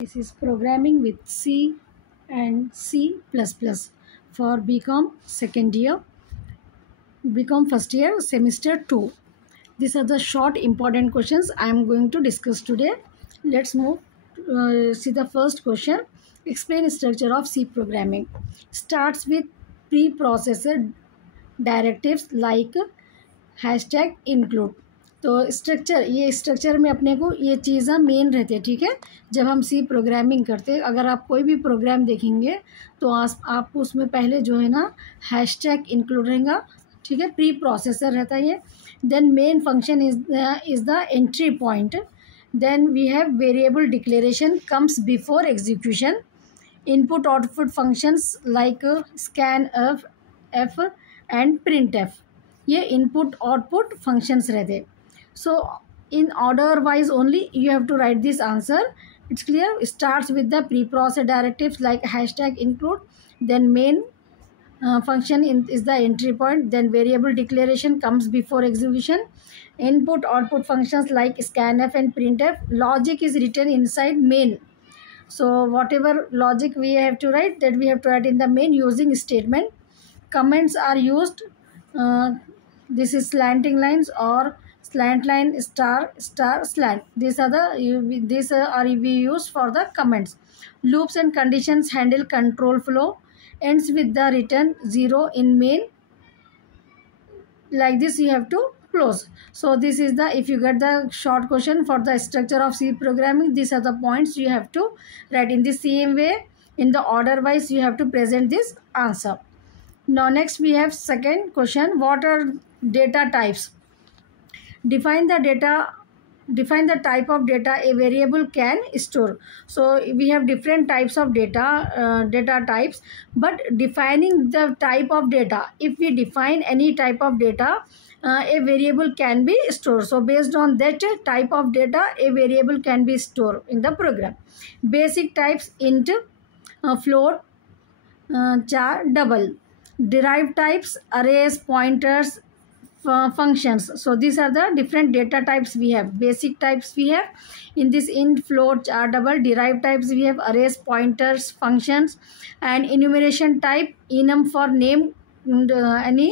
This is programming with C and C++ for BCom second year, BCom first year, semester 2. These are the short important questions I am going to discuss today. Let's move. See the first question. Explain structure of C programming. Starts with preprocessor directives like hashtag include. तो स्ट्रक्चर में अपने को ये चीज़ें मेन रहती है, ठीक है। जब हम सी प्रोग्रामिंग करते हैं, अगर आप कोई भी प्रोग्राम देखेंगे तो आप उसमें पहले जो है ना हैशटैग इंक्लूड रहेगा, ठीक है। प्री प्रोसेसर रहता है ये। Then main function is the entry point. Then we have variable declaration comes before execution. Input output functions like scanf and printf, ये इनपुट आउटपुट फंक्शंस रहते। So in order wise only you have to write this answer. It's clear. Starts with the pre process directives like hashtag include, then main function is the entry point, then variable declaration comes before execution. Input output functions like scanf and printf. Logic is written inside main. So whatever logic we have to write, that we have to write in the main using statement. Comments are used. This is slanting lines or slant line star slant. These are we use for the comments. Loops and conditions handle control flow. Ends with the return 0 in main. Like this you have to close. So this is the, if you get the short question for the structure of C programming, these are the points you have to write in the same way. In the order wise you have to present this answer. Now next we have second question. What are data types? Define the type of data a variable can store. So we have different types of data types, but defining the type of data, if we define any type of data, a variable can be stored. So based on that type of data, a variable can be stored in the program. Basic types: int, float, char, double. Derived types: arrays, pointers, functions. So these are the different data types we have. Basic types we have in this int, float, char, double. Derived types we have arrays, pointers, functions. And enumeration type: enum for name and any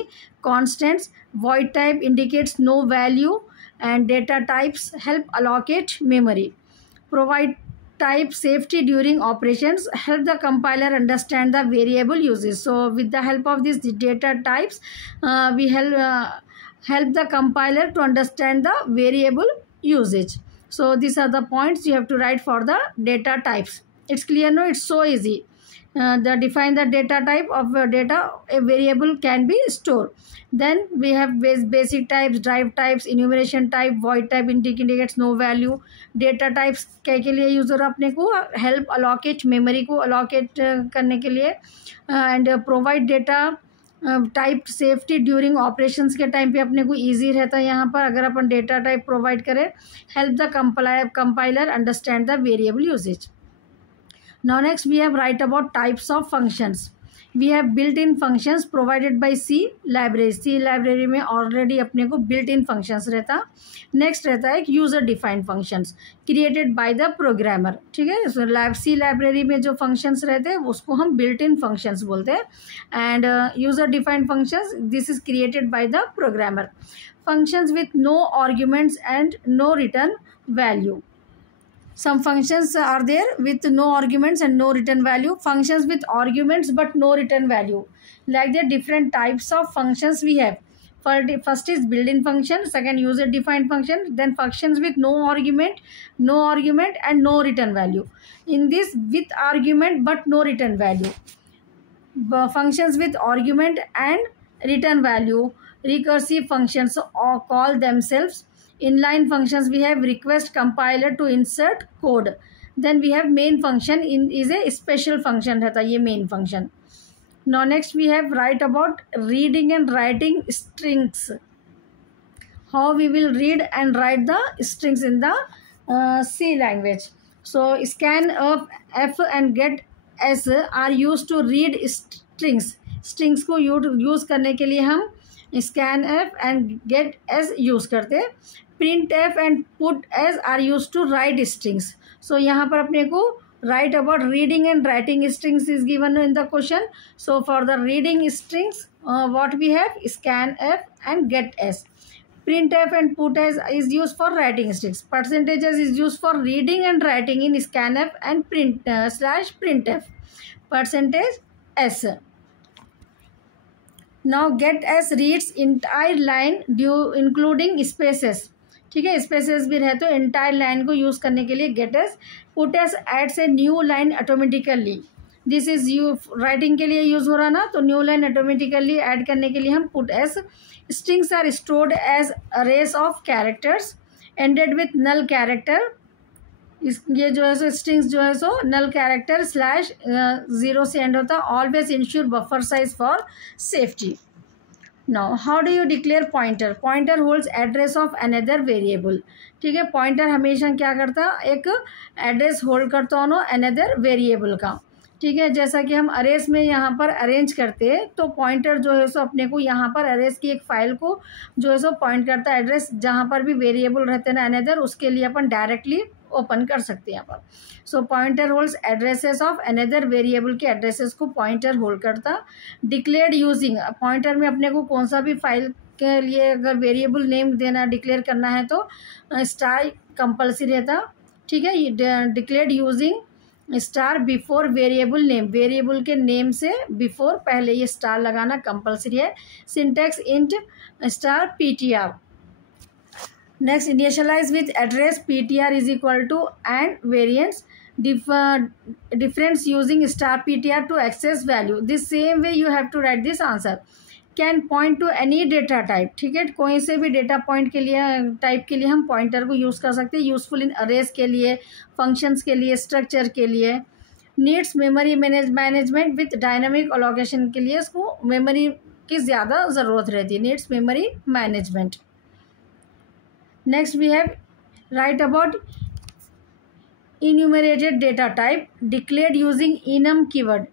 constants. Void type indicates no value, and data types help allocate memory. Provide type: safety during operations, help the compiler understand the variable uses. So with the help of these data types, we help the compiler to understand the variable usage. So these are the points you have to write for the data types. It's clear? No, it's so easy. Define the data type of data a variable can be stored. Then we have basic types, derived types, enumeration type, void type indicates no value. Data types के लिए यूजर अपने को help allocate memory को allocate करने के लिए, and provide data type safety during operations के time पे अपने को इजी रहता है यहाँ पर, अगर अपन डेटा टाइप प्रोवाइड करें. Help the compiler understand the variable usage. Now next we have write about types of functions. We have built in functions provided by C library. C library में already अपने को built in functions रहता. Next रहता है user defined functions created by the programmer, ठीक है. सी library में जो फंक्शंस रहते हैं उसको हम बिल्ट इन फंक्शंस बोलते हैं. And user defined functions, this is created by the programmer. Functions with no arguments and no return value. Some functions are there with no arguments and no return value. Functions with arguments but no return value. Like the different types of functions we have. First is built-in function, second user-defined function, then functions with no argument and no return value. In this, with argument but no return value. Functions with argument and return value. Recursive functions call themselves. Inline functions we have request compiler to insert code. Then we have main function is a special function रहता है ये main function. Now next we have write about reading and writing strings. How we will read and write the strings in the C language. So scan of F and get S are used to read strings. Strings को use करने के लिए हम scan F and get S use करते हैं. Printf and puts are use to write strings. So यहाँ पर अपने को write about reading and writing strings is given in the question. So for the reading strings, what we have, scanf and getS. Printf and putS is used for writing strings. Percentages is used for reading and writing in scanf and /printf. Percentage S. Now getS reads entire line due including spaces. ठीक है, स्पेसेस भी रहे तो entire line को यूज करने के लिए gets. Puts adds a new line automatically. This is you writing के लिए यूज हो रहा ना, तो न्यू लाइन ऑटोमेटिकली ऐड करने के लिए हम puts. Strings are stored as arrays of characters ended with null character. ये जो है सो स्ट्रिंग्स जो है सो नल कैरेक्टर /0 से एंड होता. Always ensure buffer size for safety. Now how do you declare pointer. Pointer holds address of another variable. ठीक है, पॉइंटर हमेशा क्या करता, एक एड्रेस होल्ड करता हो अनदर वेरिएबल का. ठीक है, जैसा कि हम अरेस में यहाँ पर अरेंज करते हैं, तो पॉइंटर जो है सो अपने को यहाँ पर अरेस की एक फाइल को जो है सो पॉइंट करता है. एड्रेस जहाँ पर भी वेरिएबल रहते हैं ना अनदर, उसके लिए अपन डायरेक्टली ओपन कर सकते हैं यहाँ पर. So pointer holds addresses of another variable के एड्रेसेस को पॉइंटर होल्ड करता. डिक्लेयर्ड यूजिंग, पॉइंटर में अपने को कौन सा भी फाइल के लिए अगर वेरिएबल नेम देना डिक्लेयर करना है तो स्टार कंपल्सरी रहता. ठीक है, declared using star before variable name. Variable के नेम से बिफोर पहले ये स्टार लगाना कंपल्सरी है. Syntax int star ptr. Next, initialize with address ptr is equal to and variance difference using *ptr to access value. This same way you have to write this answer. Can point to any data type. ठीक है, कोई से भी data point के लिए टाइप के लिए हम पॉइंटर को यूज़ कर सकते हैं. यूजफुल इन अरेज के लिए, फंक्शंस के लिए, स्ट्रक्चर के लिए. Needs memory management with dynamic allocation के लिए इसको मेमोरी की ज़्यादा ज़रूरत रहती है. Needs memory management. Next we have write about enumerated data type declared using enum keyword.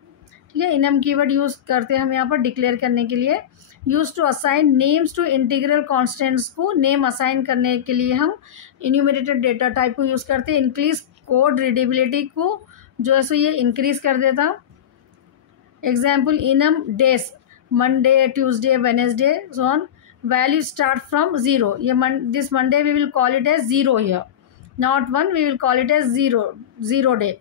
ठीक है, enum keyword यूज़ करते हैं हम यहाँ पर डिक्लेयर करने के लिए. Use to assign names to integral constants को नेम असाइन करने के लिए हम enumerated डेटा टाइप को यूज़ करते हैं. इंक्रीज कोड रीडेबिलिटी को जो है सो ये इंक्रीज कर देता. Example enum days, Monday, Tuesday, Wednesday, so on. Value start from 0. This Monday we will call it as 0 here, not 1. We will call it as 0 day.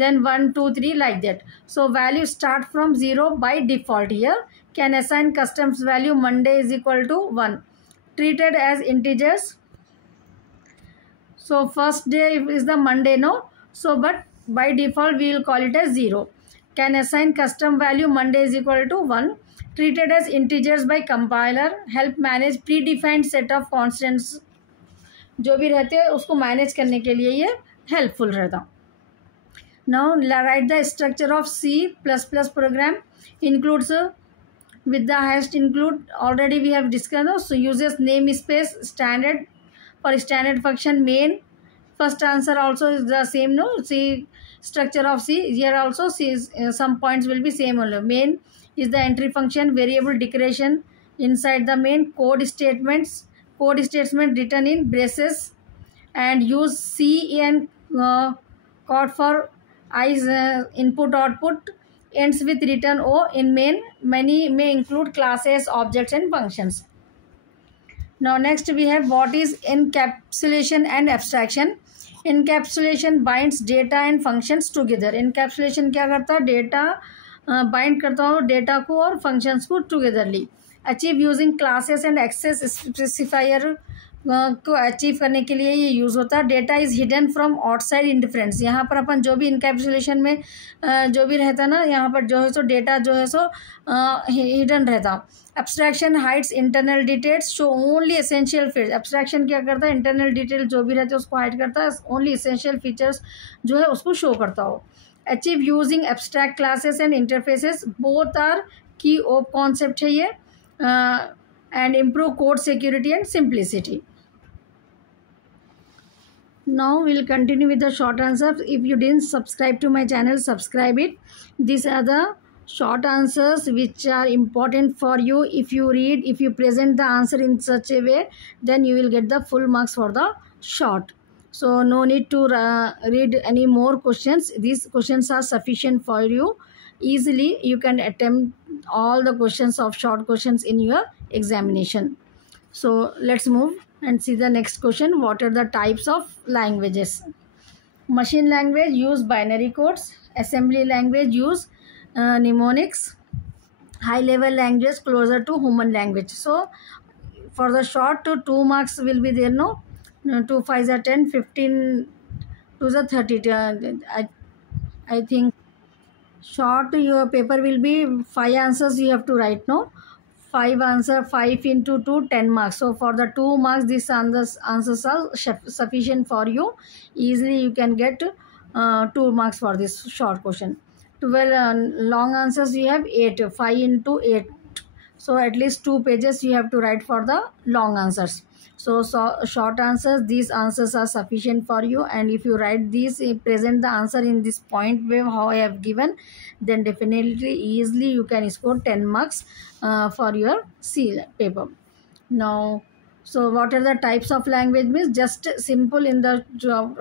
Then 1, 2, 3 like that. So value start from 0 by default here. Can assign customs value Monday is equal to 1. Treated as integers. So first day is the Monday, no. So but by default we will call it as 0. Can assign custom value Monday is equal to 1. Treated as integers by compiler. Help manage predefined set of constants. जो भी रहते हैं उसको मैनेज करने के लिए ये हेल्पफुल रहता. Now write the structure of C++ program. Includes with the hash include. Already we have discussed. So uses namespace standard for standard function main. First answer also is the same, no. C structure of C here also. C some points will be same only. Main is the entry function, variable declaration inside the main. Code statement written in braces and use C and code for i's input output. Ends with return O in main. Many may include classes, objects and functions. Now next we have what is encapsulation and abstraction. Encapsulation binds data and functions together. Encapsulation क्या करता है, data bind करता हो डेटा को और functions को togetherly. Achieve using classes and access specifier को achieve करने के लिए ये यूज़ होता है. Data is hidden from outside indifference. यहाँ पर अपन जो भी इनकैप्सुलेशन में जो भी रहता ना, यहाँ पर जो है सो डेटा जो है सो हिडन रहता. Abstraction hides internal details, show only essential features. Abstraction क्या करता है, इंटरनल डिटेल जो भी रहते हैं उसको हाइड करता है, ओनली एसेंशियल फीचर्स जो है उसको शो करता हो. Achieve using abstract classes and interfaces. Both are key of concept है ये. And improve code security and simplicity. Now we'll continue with the short answers. If you didn't subscribe to my channel, subscribe it. These are the short answers which are important for you. If you read, if you present the answer in such a way, then you will get the full marks for the short. So no need to read any more questions. These questions are sufficient for you. Easily you can attempt all the questions of short questions in your examination. So let's move and see the next question. What are the types of languages? Machine language use binary codes. Assembly language use mnemonics. High level language closer to human language. So for the short, 2 marks will be there, no? 2 5s are 10, 15 2s are 30. I think short your paper will be 5 answers you have to write, no? 5 answer, 5 into 2, 10 marks. So for the 2 marks, these answers are sufficient for you. Easily you can get 2 marks for this short question. 12 long answers you have 8, 5 into 8. So at least 2 pages you have to write for the long answers. So short answers, these answers are sufficient for you. And if you write these, present the answer in this point way how I have given, then definitely easily you can score 10 marks for your C paper. Now, so what are the types of language? Means just simple in the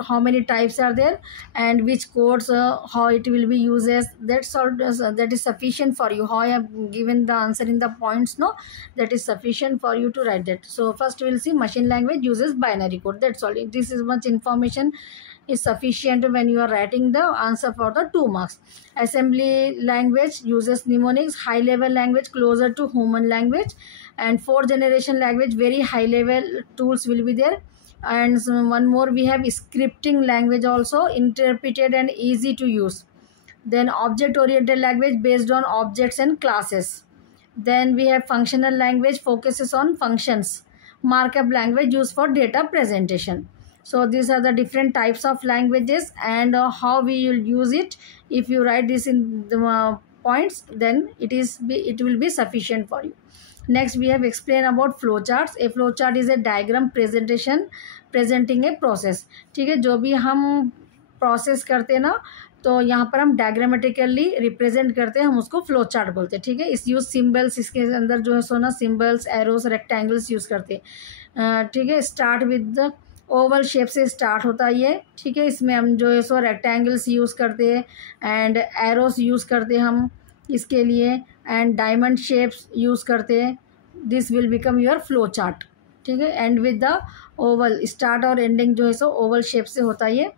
how many types are there and which codes, how it will be used as, that's all. That is sufficient for you. How I have given the answer in the points, no, that is sufficient for you to write that. So first we will see machine language uses binary code. That's all. This is much information is sufficient when you are writing the answer for the 2 marks. Assembly language uses mnemonics. High level language closer to human language. And 4th generation language, very high level tools will be there. And one more we have scripting language, also interpreted and easy to use. Then object oriented language based on objects and classes. Then we have functional language, focuses on functions. Markup language used for data presentation. So these are the different types of languages and how we will use it. If you write this in the points, then it will be sufficient for you. Next we have explained about flowcharts. A flowchart is a diagram presentation presenting a process. ठीक है, जो भी हम प्रोसेस करते हैं ना, तो यहाँ पर हम डायग्रामेटिकली रिप्रेजेंट करते हैं, हम उसको फ्लो चार्ट बोलते हैं. ठीक है, इस यूज सिंबल्स, इसके अंदर जो है सो ना सिंबल्स, एरोस, रेक्टेंगल्स यूज़ करते हैं. ठीक है, start with the Oval shape से स्टार्ट होता है ये. ठीक है, इसमें हम जो है सो रेक्टेंगल्स यूज़ करते हैं एंड एरोस यूज़ करते हैं हम इसके लिए, एंड डायमंड शेप्स यूज़ करते हैं. This will become your flow chart. ठीक है, and with the Oval, start और एंडिंग जो है सो ओवल शेप से होता है ये.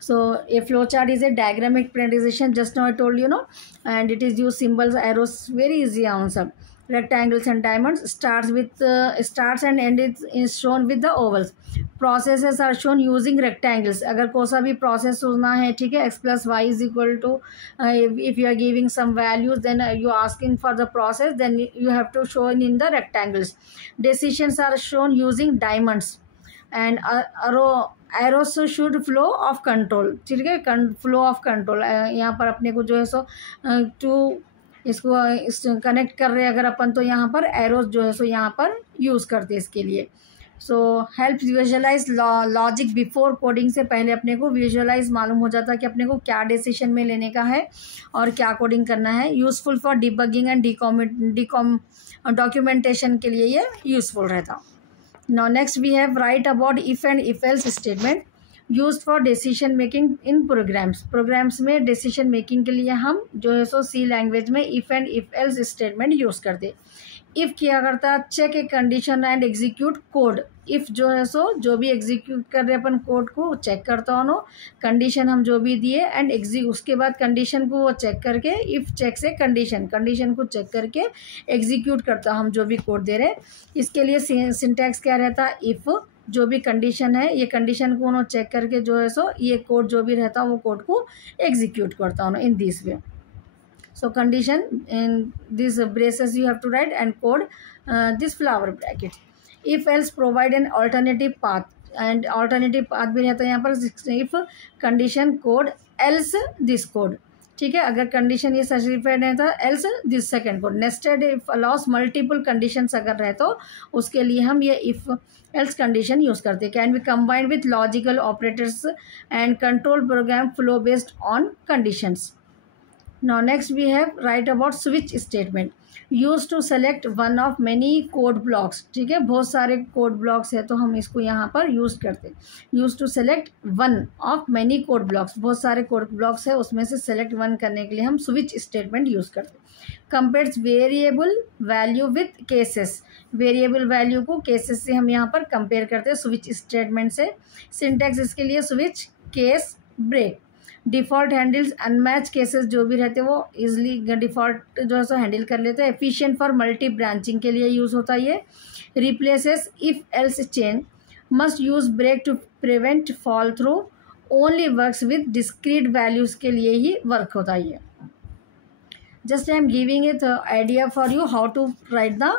So a flow chart is a diagramic presentation, just now I told you, no, and it is use symbols, arrows, very easy answer. Rectangles and diamonds, starts and end is shown with the ovals. Processes are shown using rectangles. अगर कोई सा भी process होना है, ठीक है, x plus y is equal to if you are giving some values, then you are asking for the process, then you have to show in the rectangles. Decisions are shown using diamonds and arrows should flow of control. ठीक है, flow of control यहाँ पर अपने को जो है सो टू इसको कनेक्ट कर रहे हैं अगर अपन, तो यहाँ पर एरोज जो है सो यहाँ पर यूज़ करते हैं इसके लिए. So help visualise logic before coding. से पहले अपने को विजुअलाइज मालूम हो जाता है कि अपने को क्या डिसीजन में लेने का है और क्या कोडिंग करना है. Useful for debugging and documentation के लिए ये यूज़फुल रहता. Now next we have write about if and if else statement used for decision making in programs. Programs में decision making के लिए हम जो है सो C लैंग्वेज में if and if else statement use करते. इफ़ किया करता check a condition and execute code. If जो है सो जो भी एग्जीक्यूट कर रहे अपन कोड को चेक करता हो, नो, कंडीशन हम जो भी दिए एंड उसके बाद कंडीशन को वो चेक करके, इफ़ चेक से कंडीशन को चेक करके एग्जीक्यूट करता हम जो भी कोड दे रहे. इसके लिए सिंटैक्स क्या रहता, इफ़ जो भी कंडीशन है ये कंडीशन को उन्होंने चेक करके जो है सो ये कोड जो भी रहता वो कोड को एग्जीक्यूट करता हूँ in this way. So condition in these braces you have to write and code this flower bracket. If else provide an alternative path, and alternative path भी रहता है यहाँ पर. if condition code else this code. ठीक है, अगर कंडीशन ये सर्टिफाइड है तो else this second code. nested if allows multiple conditions अगर रहे तो उसके लिए हम ये if else condition यूज़ करते हैं. can be combined with logical operators and control program flow based on conditions. Now next we have write about switch statement. Used to select one of many code blocks. ठीक है, बहुत सारे code blocks है तो हम इसको यहाँ पर यूज करते हैं. Use to select one of many code blocks, बहुत सारे कोड ब्लॉक्स है उसमें से सेलेक्ट वन करने के लिए हम स्विच स्टेटमेंट यूज करते हैं. Compares variable value with cases. Variable value को केसेस से हम यहाँ पर कंपेयर करते हैं स्विच स्टेटमेंट से. सिंटैक्स इसके लिए switch, case, break. Default handles unmatch cases जो भी रहते हैं वो इजली डिफ़ॉल्ट जो है सो हैंडल कर लेते हैं. एफिशिएंट फॉर मल्टी ब्रांचिंग के लिए यूज़ होता है ये. Replaces if else change. Must use break to prevent fall through. Only works with discrete values के लिए ही वर्क होता है ये. Just I am giving it idea for you how to write the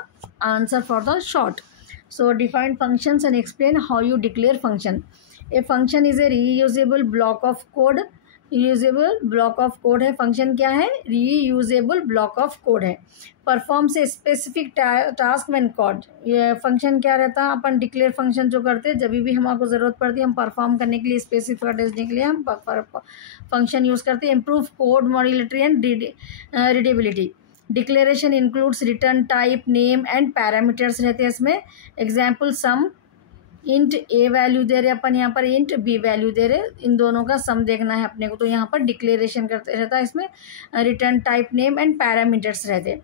answer for the short. So define functions and explain how you declare function. A function is a reusable block of code. Reusable block of code है. फंक्शन क्या है? Reusable block of code है. परफॉर्म से specific task when called. ये फंक्शन क्या रहता है? अपन declare function जो करते हैं जब भी हमको ज़रूरत पड़ती है हम परफॉर्म करने के लिए स्पेसिफिक भेजने के लिए हम फंक्शन यूज़ करते हैं. Improve code modularity and readability. Declaration includes return type, name and parameters रहते हैं इसमें. Example sum. Int A value दे रहे अपन यहाँ पर, इंट बी वैल्यू दे रहे, इन दोनों का सम देखना है अपने को तो यहाँ पर डिक्लेरेशन करते रहता है इसमें. Return type, name and parameters रहते हैं.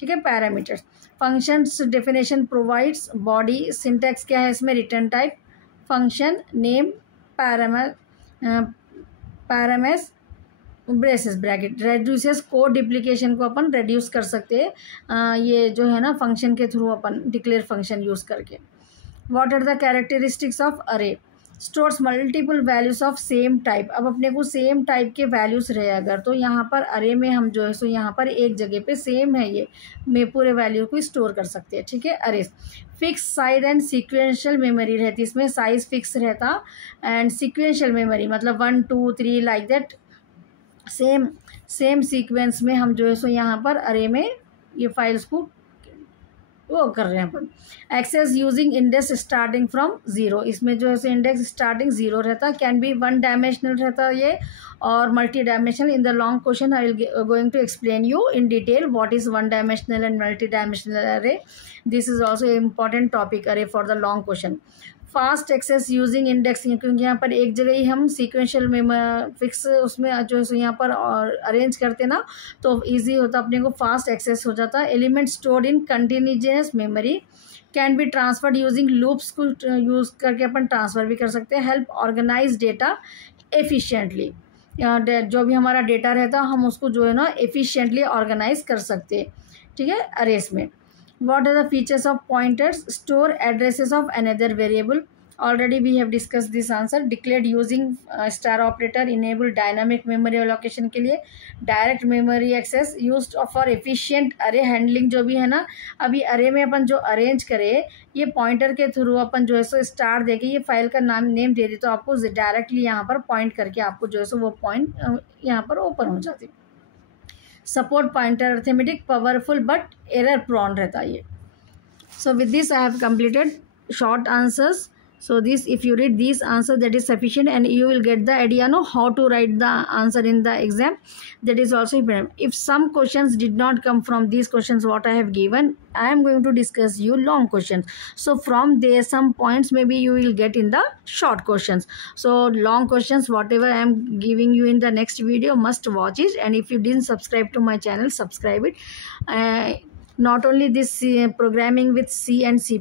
ठीक है, parameters. Functions definition provides body. Syntax क्या है इसमें? Return type, function, name, params, braces bracket. Reduces code duplication को अपन रेड्यूस कर सकते हैं ये जो है ना फंक्शन के थ्रू अपन डिक्लेयर फंक्शन यूज़ करके. What are the characteristics of array? Stores multiple values of same type. अब अपने को सेम टाइप के वैल्यूज़ रहे अगर तो यहाँ पर अरे में हम जो है सो यहाँ पर एक जगह पे सेम है ये में पूरे वैल्यू को स्टोर कर सकते हैं. ठीक है, अरे. Fix size and sequential memory रहती है इसमें. साइज फिक्स रहता एंड सीक्वेंशियल मेमोरी मतलब 1 2 3 लाइक दैट सेम सीक्वेंस में हम जो है सो यहाँ पर अरे में ये फाइल्स को वो कर रहे हैं अपन. Access using index starting from zero. इसमें जो है इंडेक्स स्टार्टिंग ज़ीरो रहता. कैन बी वन डायमेंशनल रहता ये और multi dimensional. In the long question I will going to explain you in detail what is one dimensional and multi dimensional array. This is also important topic are for the long question. Fast access using indexing, क्योंकि यहाँ पर एक जगह ही हम सीक्वेंशियल में फिक्स उसमें जो है यहाँ पर अरेंज करते ना तो इजी होता, अपने को फास्ट एक्सेस हो जाता. Element stored in continuous memory. Can be transferred using loops को यूज़ करके अपन ट्रांसफ़र भी कर सकते हैं. Help organise data efficiently. जो भी हमारा डेटा रहता हम उसको जो है ना एफिशिएंटली ऑर्गेनाइज कर सकते हैं. ठीक है, अरेस में. What are the features of pointers? Store addresses of another variable. Already we have discussed this answer. Declared using star operator. Enable dynamic memory allocation के लिए. Direct memory access used for efficient array handling. जो भी है ना अभी array में अपन जो अरेंज करें ये पॉइंटर के थ्रू अपन जो है सो स्टार देके ये फाइल का नेम दे दी तो आपको डायरेक्टली यहाँ पर पॉइंट करके आपको जो है सो वो पॉइंट यहाँ पर ओपन हो जाती. Support pointer arithmetic, powerful but error prone रहता है ये. So with this I have completed short answers. So this, if you read these answers, that is sufficient and you will get the idea know how to write the answer in the exam. That is also important. If some questions did not come from these questions what I have given, I am going to discuss you long questions. So from there some points maybe you will get in the short questions. So long questions whatever I am giving you in the next video must watch it, and if you didn't subscribe to my channel, subscribe it. Not only this programming with C and C++,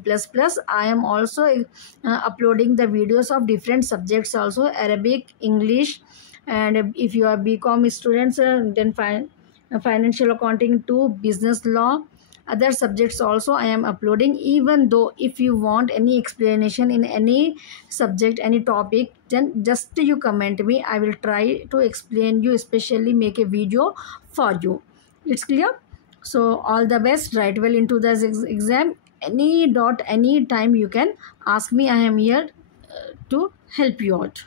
I am also uploading the videos of different subjects also, Arabic, English, and if you are BCom students then financial accounting to business law, other subjects also I am uploading. Even though if you want any explanation in any subject, any topic, then just you comment me, I will try to explain you, especially make a video for you. It's clear? So all the best, write well into the exam. Any time you can ask me, I am here to help you out.